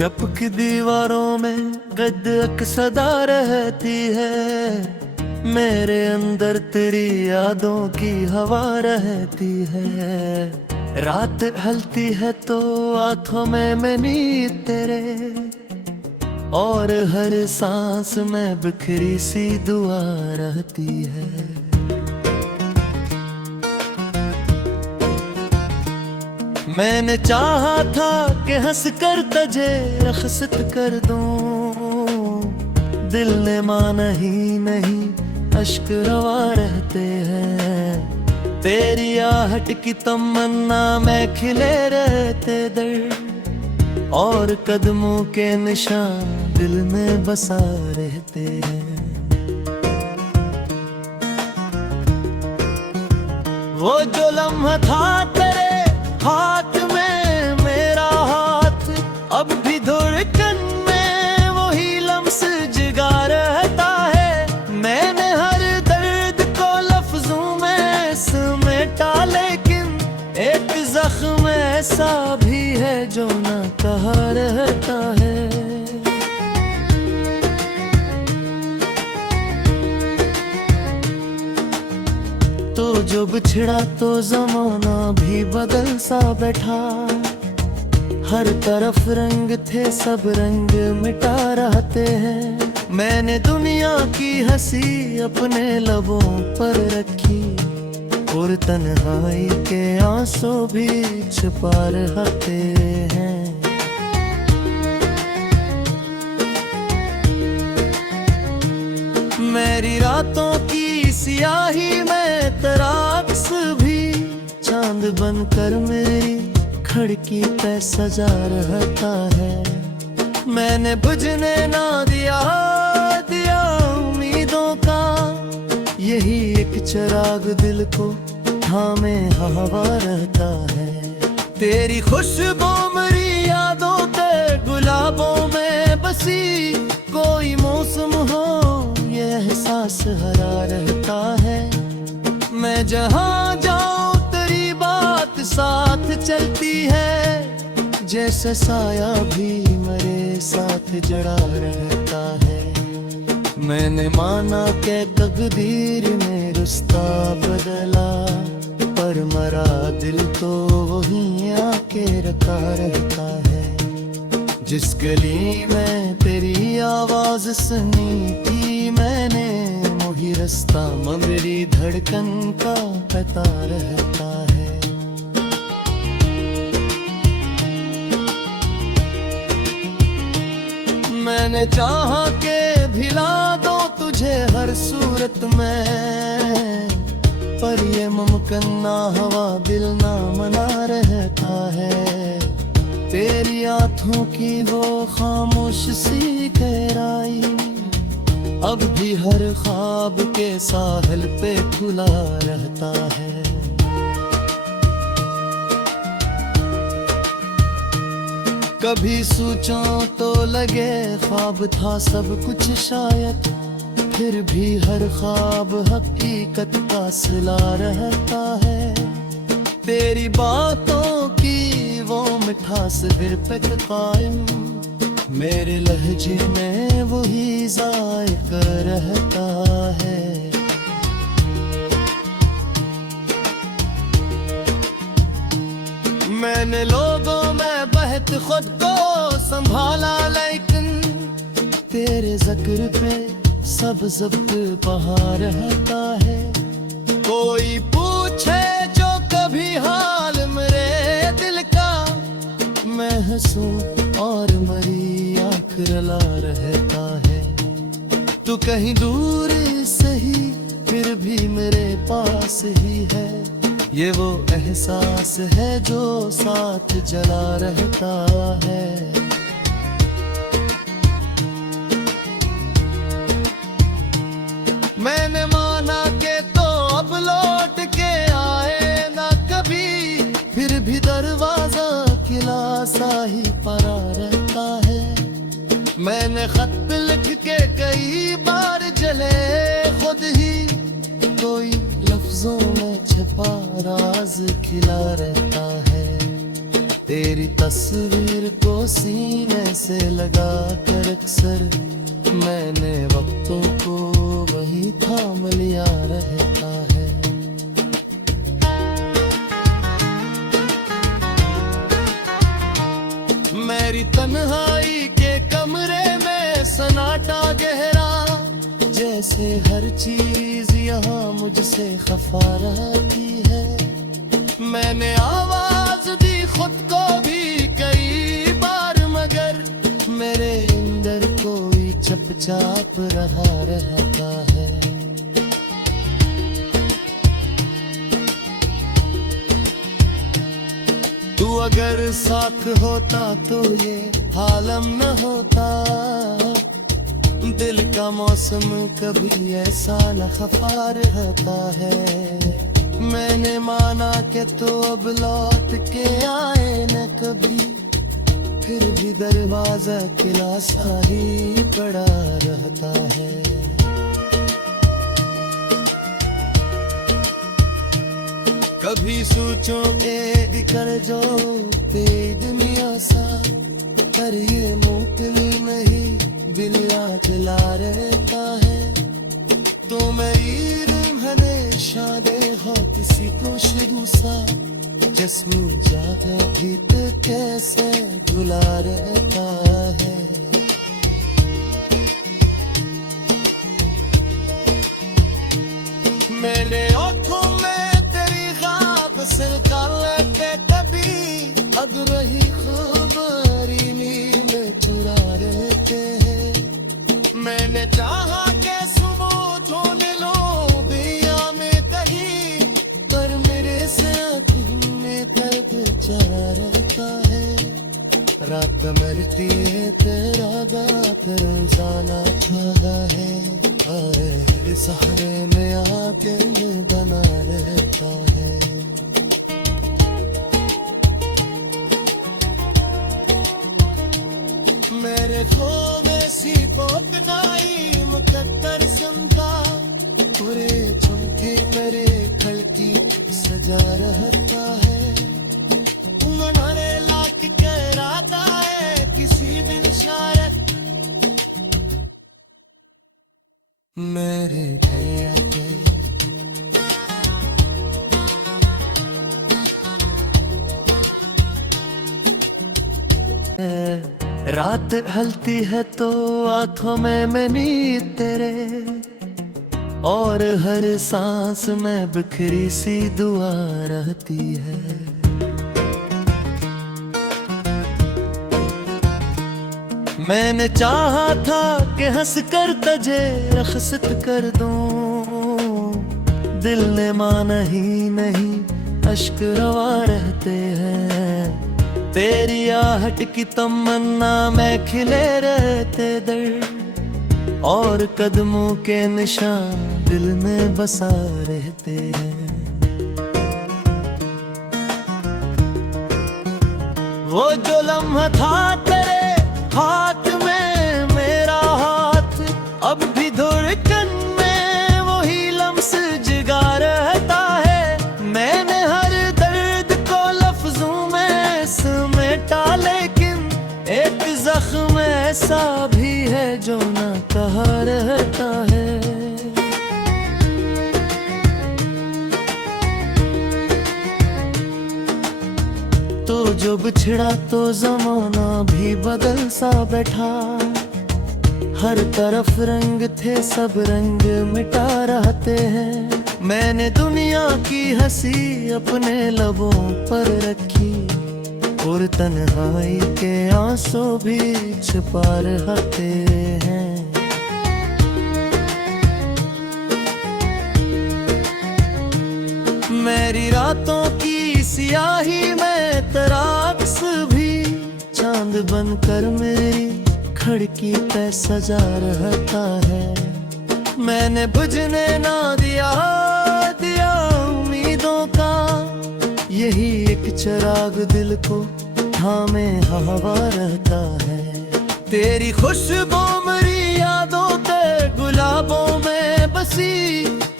चपक दीवारों में गदक सदा रहती है, मेरे अंदर तेरी यादों की हवा रहती है। रात ढलती है तो आंखों में मैं नींद तेरे, और हर सांस में बिखरी सी दुआ रहती है। मैंने चाहा था कि हंस कर तुझे रखसत कर दूं, दिल ने माना ही नहीं, अश्क रवा रहते हैं। तेरी आहट की तमन्ना में खिले रहते दर्द, और कदमों के निशान दिल में बसा रहते हैं। वो जो लम्हा था तेरे हाथ में, मेरा हाथ अब भी धड़कन में वही लम्स जिगा रहता है। मैंने हर दर्द को लफ्जों में समेटा, लेकिन एक जख्म ऐसा भी है जो ना कहा रहता है। तो जो बिछड़ा तो जमाना भी बदल सा बैठा, हर तरफ रंग थे सब रंग मिटा रहते हैं। मैंने दुनिया की हंसी अपने लबों पर रखी, और तन्हाई के आंसू भी छुपा रहते हैं। मेरी रातों की सियाही में तेरा अक्स भी चांद बनकर मेरी खिड़की पे सजा रहता है। मैंने बुझने ना दिया उम्मीदों का, यही एक चिराग दिल को थामे हवा रहता है। तेरी खुशबू मेरी यादों के गुलाबों में बसी, कोई मौसम हो ये एहसास हरा रहता है। मैं जहाँ जाऊँ तेरी बात साथ चलती है, जैसे साया भी मेरे साथ जड़ा रहता है। मैंने माना कि तकदीर ने रुस्ता बदला, पर मरा दिल तो वहीं आके रखा रहता है। जिस गली में तेरी आवाज सुनी थी मैंने, वही रास्ता मेरी धड़कन का पता रहता है। मैंने चाहा के भिला दो तुझे हर सूरत में, पर ये मुमकिन ना हवा दिल ना मना रहता है। तेरी आँखों की वो खामोश सी गहराई अब भी हर ख्वाब के साहिल पे खुला रहता है। कभी सोचो तो लगे ख्वाब था सब कुछ शायद, फिर भी हर ख्वाब हकीकत का सिला रहता है। तेरी बातों की वो मिठास फिर तक कायम, मेरे लहजे में वही जायका रहता है। मैंने लोगों में बहत खुद को संभाला, लेकिन तेरे जिक्र पे सब जब्त बहा रहता है। कोई पूछे जो कभी हाल मेरे दिल का, मैं हंसूं और मरी आँख रला रहता है। तू कहीं दूर सही फिर भी मेरे पास ही है, ये वो एहसास है जो साथ जला रहता है। मैंने माना के तो अब लौट के आए ना कभी, फिर भी दरवाजा किला सा ही पड़ा रहता है। मैंने खत लिख के कई बार जले खुद ही, कोई लफ्जों में छिपा राज खिला रहता है। तेरी तस्वीर को सीने से लगा कर अक्सर मैंने वक्तों को वही थाम लिया रहता है। मेरी तन्हाई के कमरे में सन्नाटा गहरा, जैसे हर चीज यहाँ मुझसे खफा रहती है। मैंने आवाज दी खुद को भी कई बार, मगर मेरे अंदर कोई चुपचाप रहा रहता है। तू अगर साथ होता तो ये हालम न होता, दिल का मौसम कभी ऐसा न खफा रहता है। मैंने माना कि तो अब लौट के आए न कभी, फिर भी दरवाजा किला सा ही पड़ा रहता है। कभी सोचो के कर जो तेरी दुनिया सा, पर ये मुमकिन नहीं बिल्ला चला रहता है। तो मैं हमेशा दे हो किसी को शुरू सा, जिस्म जागा भीत कैसे झुला रहता है। मेरे आँखों में तेरी ख्वाब से लेते कभी, अब रही खबरी नींद चुरा रहते हैं। मैंने चाहा के सुबह होने लो दिया में कहीं, पर मेरे साथ में दर्द चला रहता है। रात मरती है तेरा गात रोजाना खागा है, आए सहारे में आके बना रहता है। मेरे खोवे सी पोपनाई मुकद्दर समझा, पूरे चुमके मेरे खलकी सजा रहता है। उन्होंने लाख कराता है किसी भी इशारे, मेरे भैया के रात ढलती है तो आंखों में मैं नींद तेरे, और हर सांस में बिखरी सी दुआ रहती है। मैंने चाहा था कि हंस कर तुझे रखसत कर दूं, दिल ने माना ही नहीं, अश्क रवा रहते हैं। तेरी आहट की तमन्ना में खिले रहते दर्द, और कदमों के निशान दिल में बसा रहते हैं। वो जो लम्हा था तेरे हाथ में मेरा हाथ, अब भी धड़कन में वही लम्स जगा रहता है। मैंने हर दर्द को लफ्जों में समेटा, लेकिन एक जख्म ऐसा भी है जो ना कहा रहता है। तो जो बिछड़ा तो जमाना भी बदल सा बैठा, हर तरफ रंग थे सब रंग मिटा रहते हैं। मैंने दुनिया की हंसी अपने लबों पर रखी, और तन्हाई के आंसू भी छुपा रहते हैं। मेरी रातों की सियाही में तेरा अक्स भी चांद बनकर मेरी खिड़की पे सजा रहता है। मैंने बुझने ना दिया उम्मीदों का, यही एक चिराग दिल को थामे हवा रहता है। तेरी खुशबू मेरी यादों के गुलाबों में बसी,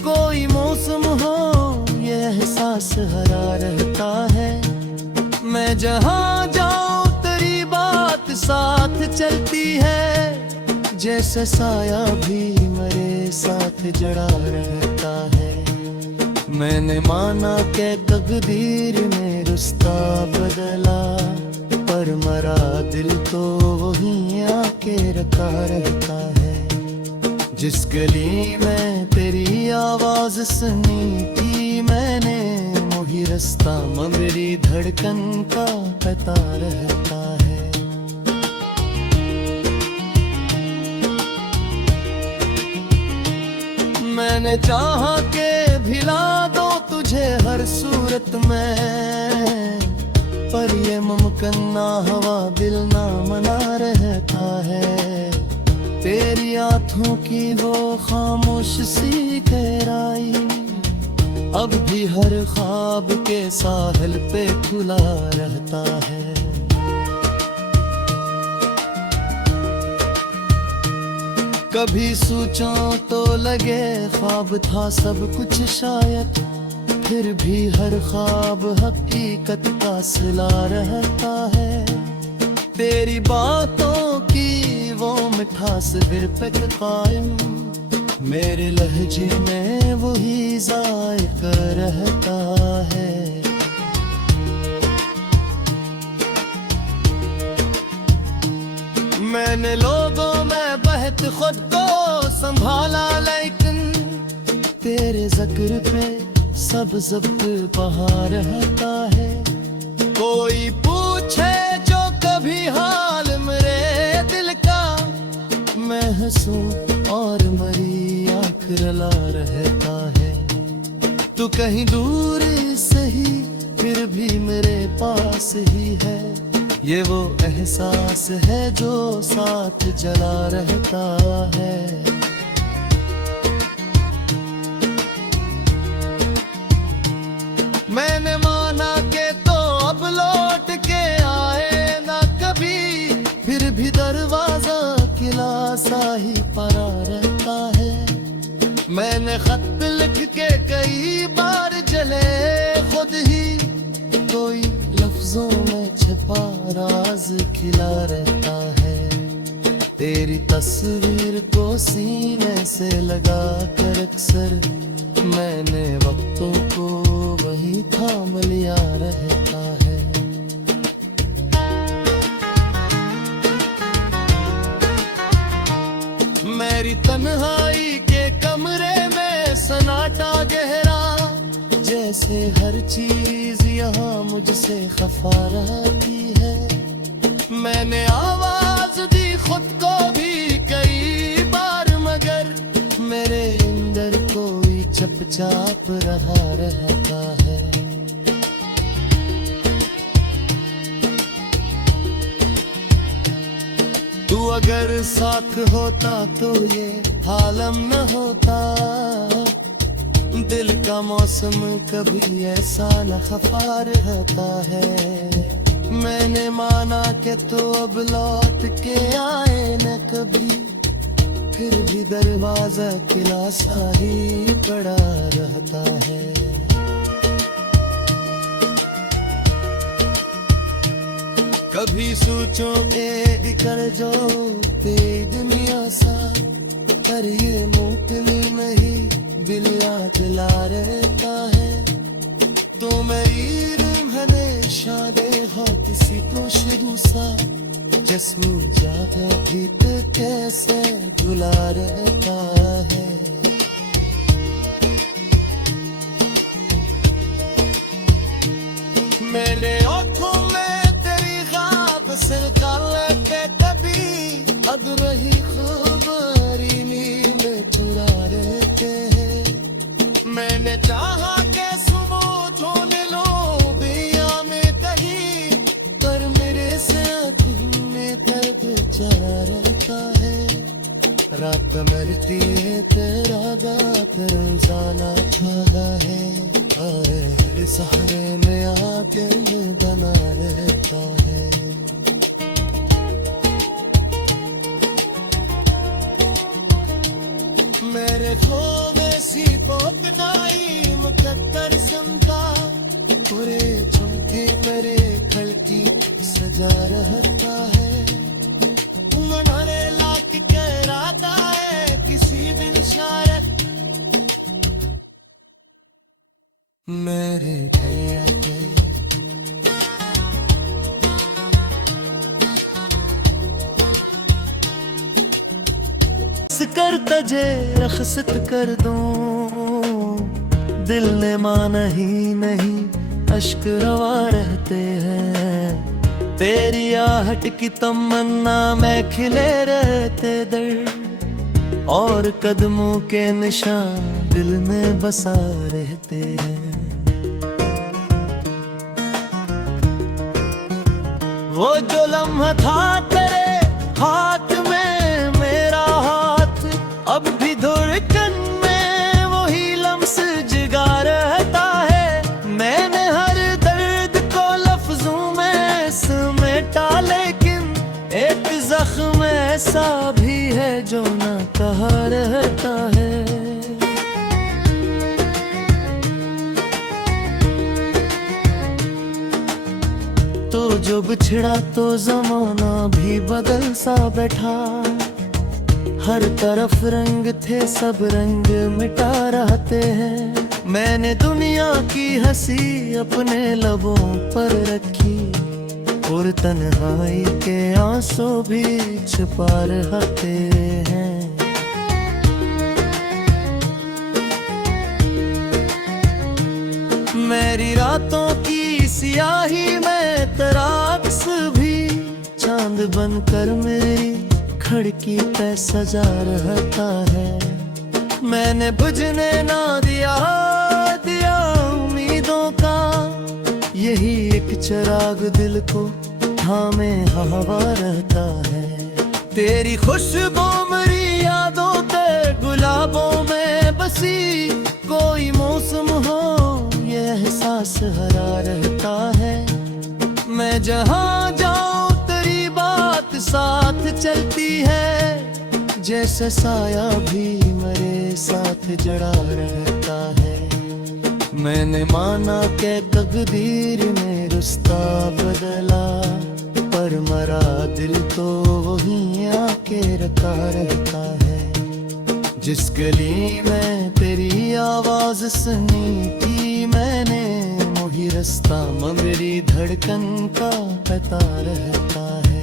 कोई मौसम हो ये एहसास हरा रहता है। मैं मैं जहाँ जाऊं तेरी बात साथ चलती है, जैसे साया भी मेरे साथ जड़ा रहता है। मैंने माना के तकदीर ने रुस्ता बदला, पर मरा दिल तो वहीं आके रखा रहता है। जिस गली में तेरी आवाज सुनी थी मैंने, वही रास्ता मेरी धड़कन का पता रहता है। मैंने चाहा के भिला दो तुझे हर सूरत में, पर ये मुमकिन ना हवा दिल ना मना रहता है। तेरी आँखों की वो खामोश सी गहराई अब भी हर ख्वाब के साहिल पे खुला रहता है। कभी सोचूं तो लगे ख्वाब था सब कुछ शायद, फिर भी हर ख्वाब हकीकत का सिला रहता है। तेरी बातों की वो मिठास फिर तक कायम, मेरे लहजे में वही जायका रहता है। मैंने लोगों में बहत खुद को संभाला, लेकिन तेरे जिक्र पे सब जब्त बहा रहता है। कोई पूछे जो कभी हाल मेरे दिल का, मैं हंसूं और मरी आँख रला रहता है। तू कहीं दूर सही फिर भी मेरे पास ही है, ये वो एहसास है जो साथ जला रहता है। मैंने माना के तो अब लौट के आए ना कभी, फिर भी दरवाजा किला सा ही पड़ा रहता है। मैंने खत लिख के कई बार जले खुद ही, कोई लफ्जों में छिपा राज खिला रहता है। तेरी तस्वीर को सीने से लगा कर अक्सर मैंने वक्तों को वही थाम लिया रहता है। मेरी तन्हाई के कमरे में सन्नाटा गहरा, जैसे हर चीज यहाँ मुझसे खफा रहती है। मैंने आवाज दी खुद को भी कई बार, मगर मेरे अंदर कोई चुपचाप रहा रहता है। तू अगर साथ होता तो ये हालम न होता, दिल का मौसम कभी ऐसा न खफा रहता है। मैंने माना कि तो अब लौट के आए न कभी, फिर भी दरवाजा किला सा ही पड़ा रहता है। कभी सोचो एक कर जो तेरी दुनिया सा, पर ये मुमकिन नहीं दिल दिला रहता है। तो मैं हमेशा दे हो किसी को शुरू सा, जस्मी जागा गीत कैसे भुला रहता है। मेरे आँखों में तेरी ख्वाब से काले पे कभी अब रही खबरी नींद चुरा रहते हैं। मैंने चाहा के सुमोट होने लो दिया में कहीं, पर मेरे साथ में तब चला रहता है। रात मरती है तेरा गात रंजाना खागा है, और सहारे में आके बना रहता है। मेरे खोवे सी पोपनाई मुकद्दर समझा, पूरे चुमके मेरे खड़के मेरे भैया के कर तजे रखसत कर दूं, दिल ने माना ही नहीं, अश्क रवा रहते हैं। तेरी आहट की तमन्ना में खिले रहते दर्द, और कदमों के निशान दिल में बसा रहते हैं। वो जो लम्हा था तेरे हाथ में, मेरा हाथ अब भी धड़कन में वही लम्स जगा रहता है। मैंने हर दर्द को लफ्जों में समेटा, लेकिन एक जख्म ऐसा भी है जो ना कहा रहता है। तो जो बिछड़ा तो जमाना भी बदल सा बैठा, हर तरफ रंग थे सब रंग मिटा रहते हैं। मैंने दुनिया की हंसी अपने लबों पर रखी, और तन्हाई के आंसू भी छुपा रहते हैं। मेरी रातों की सियाही में तेरा अक्स भी चांद बनकर मेरी खिड़की पे सजा रहता है। मैंने बुझने ना दिया उम्मीदों का, यही एक चिराग दिल को थामे हवा रहता है। तेरी खुशबू मेरी यादों के गुलाबों में बसी, कोई मौसम हो ये एहसास हरा रहता है। मैं जहाँ जाऊँ तेरी बात साथ चलती है, जैसे साया भी मेरे साथ जड़ा रहता है। मैंने माना के तकदीर में रुस्ता बदला, पर मरा दिल तो वहीं आके रखा रहता है। जिस गली में तेरी आवाज सुनी थी मैंने, वही रास्ता मेरी धड़कन का पता रहता है।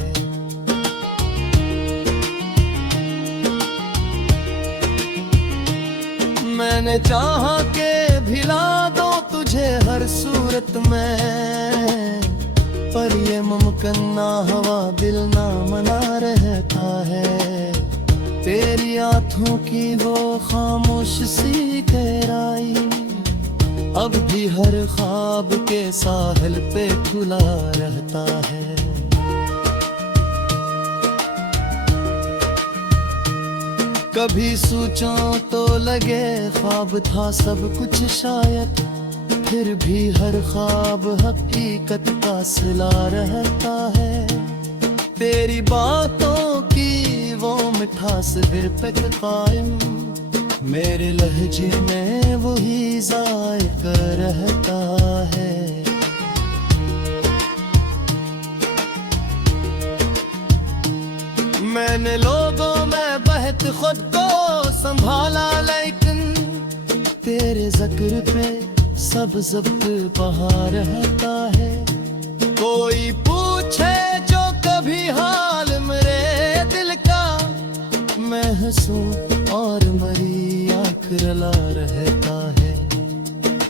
मैंने चाहा के भिला दो तुझे हर सूरत में, पर ये मुमकिन ना हवा दिल ना मना रहता है। तेरी आँखों की वो खामोश सी गहराई अब भी हर ख्वाब के साहिल पे खुला रहता है। कभी सोचो तो लगे ख्वाब था सब कुछ शायद, फिर भी हर ख्वाब हकीकत का सिला रहता है। तेरी बातों की वो मिठास फिर तक कायम, मेरे लहजे में वही जायका रहता है। मैंने लोगों में बहत खुद को संभाला, लेकिन तेरे जिक्र पे सब जब्त बहा रहता है। कोई पूछे जो कभी हाल मेरे दिल का, मैं हंसूं और मरी आँख रला रहता है।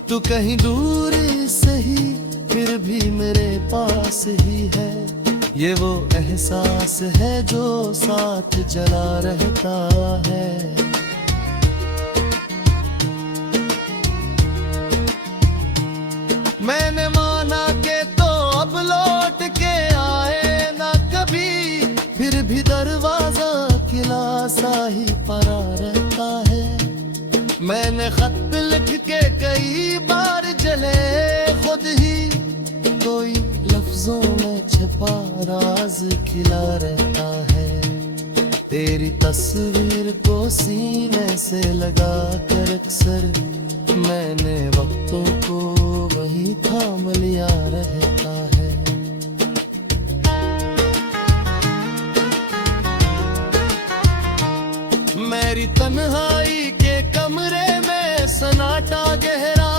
तू कहीं दूर सही फिर भी मेरे पास ही है, ये वो एहसास है जो साथ जला रहता है। मैंने माना के तो अब लौट के आए ना कभी, फिर भी दरवाजा किला सा ही पड़ा रहता है। मैंने खत लिख के कई बार जले खुद ही, कोई लफ्जों में छिपा राज खिला रहता है। तेरी तस्वीर को सीने से लगा कर अक्सर मैंने वक्तों को वही थाम लिया रहता है। मेरी तन्हाई के कमरे में सन्नाटा गहरा,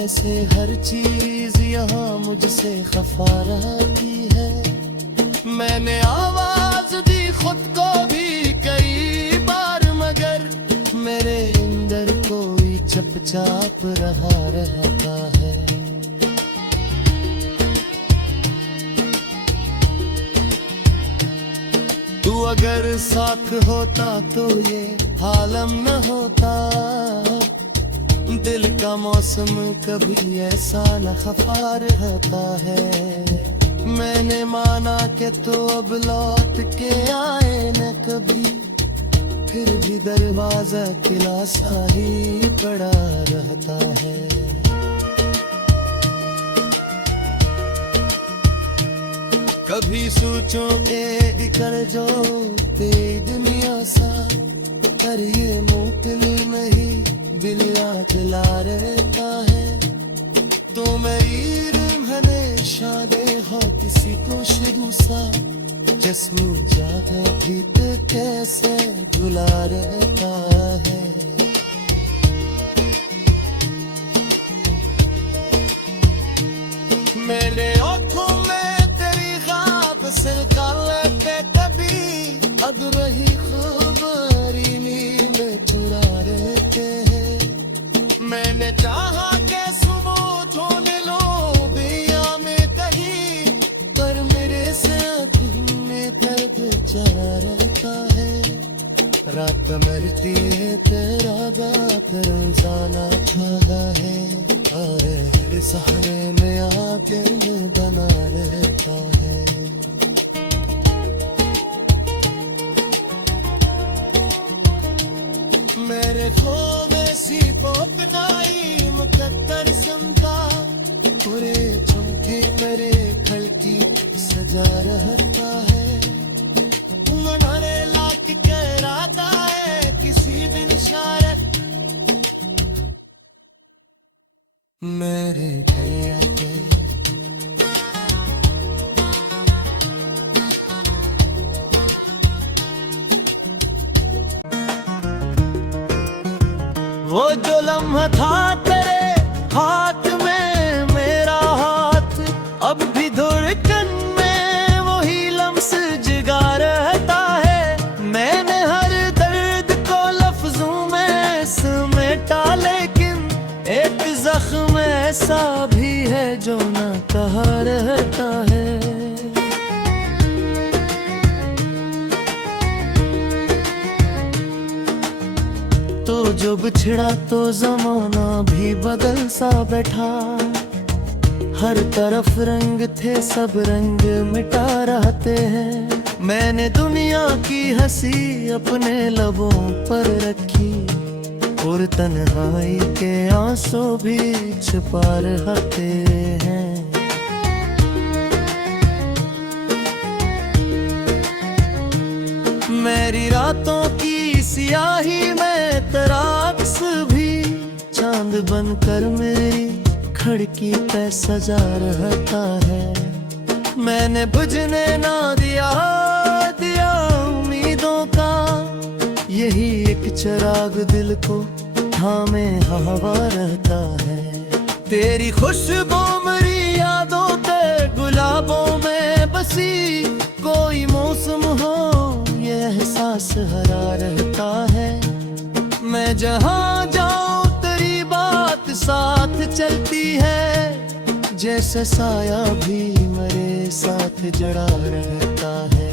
जैसे हर चीज यहाँ मुझसे खफा रहती है। मैंने आवाज दी खुद को भी कई बार, मगर मेरे अंदर कोई चुपचाप रहा रहता है। तू अगर साथ होता तो ये हालम न होता। दिल का मौसम कभी ऐसा न खफा रहता है। मैंने माना कि तो अब लौट के आए न कभी, फिर भी दरवाजा किला सा ही पड़ा रहता है। कभी सोचो के कर जो तेरी दुनिया सा, पर ये मुमकिन नहीं, बिल्ला खिला रहता है। तो मेरी हमेशा देखा किसी को शुरू सा, जिस्म जागा भीत कैसे झुला रहता है। मेरे ओठों में तेरी ख्वाब से काले पे कभी अब रही खबरी नींद चुरा रहते हैं। मैंने चाहा के सुबह होने लो दिया में कहीं, पर मेरे से में दर्द चढ़ा रहता है। रात मरती है तेरा बात रोजाना छागा है, और सहारे में आके बना रहता है। मेरे खोवे सी पोपनाई मुकद्दर समझा, पूरे चमके मेरे खल की सजा रहता है। मनाने लाख कहराता है किसी दिन शायद मेरे भैया के। वो जो लम्हा था तेरे हाथ में मेरा हाथ, अब भी धड़कन में वही लम्स जिगा रहता है। मैंने हर दर्द को लफ्जों में समेटा, लेकिन एक जख्म ऐसा भी है जो ना कहा रहता है। तो जो बिछड़ा तो जमाना भी बदल सा बैठा, हर तरफ रंग थे सब रंग मिटा रहते हैं। मैंने दुनिया की हंसी अपने लबों पर रखी, और तन्हाई के आंसू भी छुपा रहते हैं। मेरी रातों की सियाही में तेरा अक्स भी चांद बनकर मेरी खिड़की पे सजा रहता है। मैंने बुझने ना दिया उम्मीदों का, यही एक चिराग दिल को थामे हवा रहता है। तेरी खुशबू मेरी यादों के गुलाबों में बसी, कोई मौसम हो ये एहसास हरा रहता है। मैं जहाँ जाऊँ तेरी बात साथ चलती है, जैसे साया भी मेरे साथ जड़ा रहता है।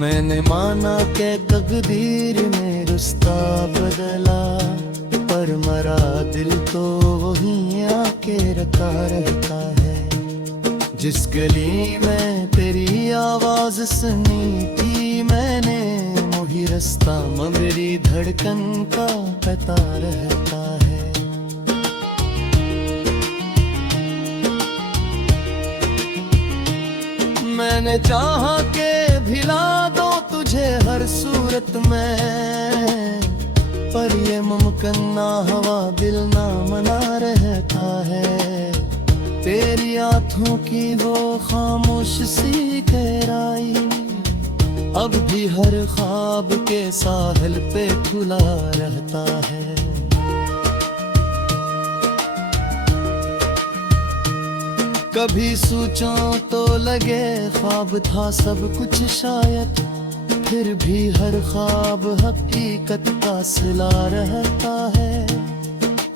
मैंने माना के तकदीर में रुस्ता बदला, पर मरा दिल तो वहीं आके रखा रहता है। जिस गली में तेरी आवाज सुनी थी मैंने, वही रास्ता मेरी धड़कन का पता रहता है। मैंने चाहा के भिला दो तुझे हर सूरत में, पर ये मुमकिन ना हवा दिल ना मना रहता है। तेरी आँखों की वो खामोश सी गहराई अब भी हर ख्वाब के साहिल पे खुला रहता है। कभी सोचो तो लगे ख्वाब था सब कुछ शायद, फिर भी हर ख्वाब हकीकत का सिला रहता है।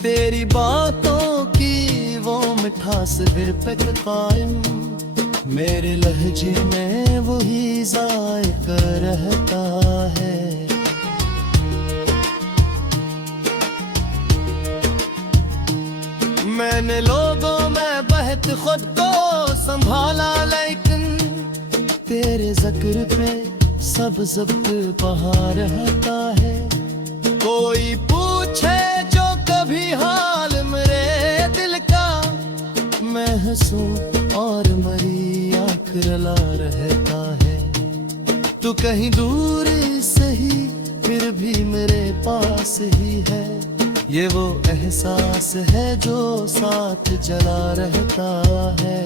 तेरी बातों की वो मिठास फिर तक कायम, मेरे लहजे में वही जायका रहता है। मैंने लोगों में बहत खुद को संभाला, लेकिन तेरे जिक्र पे सब जब्त बहा रहता है। कोई पूछे जो कभी हाल मेरे दिल का, मैं हंसूं और मरी आँख रला रहता है। तू कहीं दूर सही फिर भी मेरे पास ही है, ये वो एहसास है जो साथ चला रहता है।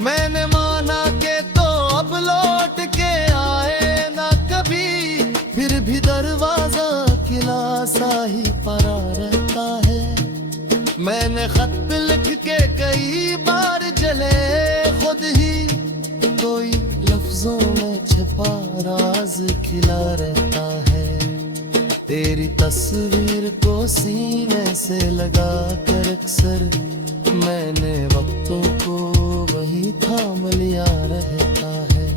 मैंने माना के तो अब लौट के आए ना कभी, फिर भी दरवाजा किला सा ही पड़ा रहता है। मैंने खत लिख के कई बार जले खुद ही, कोई लफ्जों में छिपा राज खिला रहता है। तेरी तस्वीर को सीने से लगा कर अक्सर मैंने वक्तों को वही थाम लिया रहता है।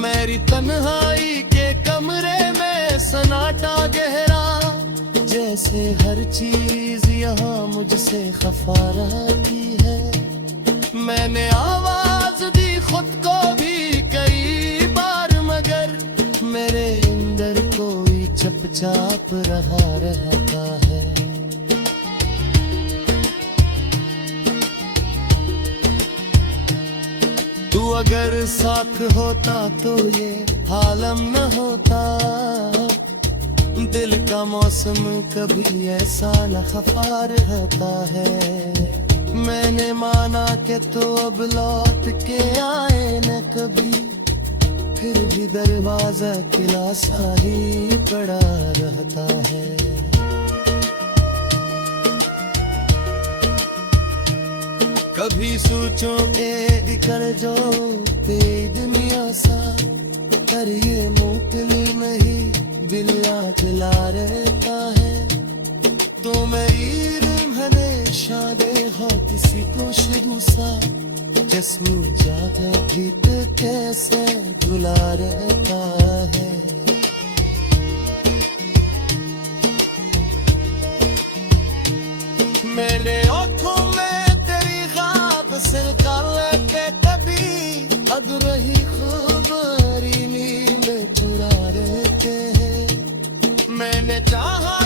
मेरी तन्हाई के कमरे में सन्नाटा गहरा, जैसे हर चीज यहाँ मुझसे खफा रहती है। मैंने आवाज दी खुद को भी कई बार, मगर मेरे अंदर कोई चुपचाप रहा रहता है। तू अगर साथ होता तो ये हालम न होता, दिल का मौसम कभी ऐसा न खफा रहता है। मैंने माना कि तो अब लौट के आए न कभी, फिर भी दरवाजा किला सा ही पड़ा रहता है। कभी सोचो के कर जो तेरी दुनिया सा, पर ये मुमकिन नहीं बिल्ला चला रहता है। तो मेरी हमेशा देखा किसी को शुरू सा, जिस्म जागा भीत कैसे धुला रहता है। मेरे आँखों में तेरी ख्वाब से लेते कभी, अब रही खबरी नींद चुरा रहते हैं। मैंने चाहा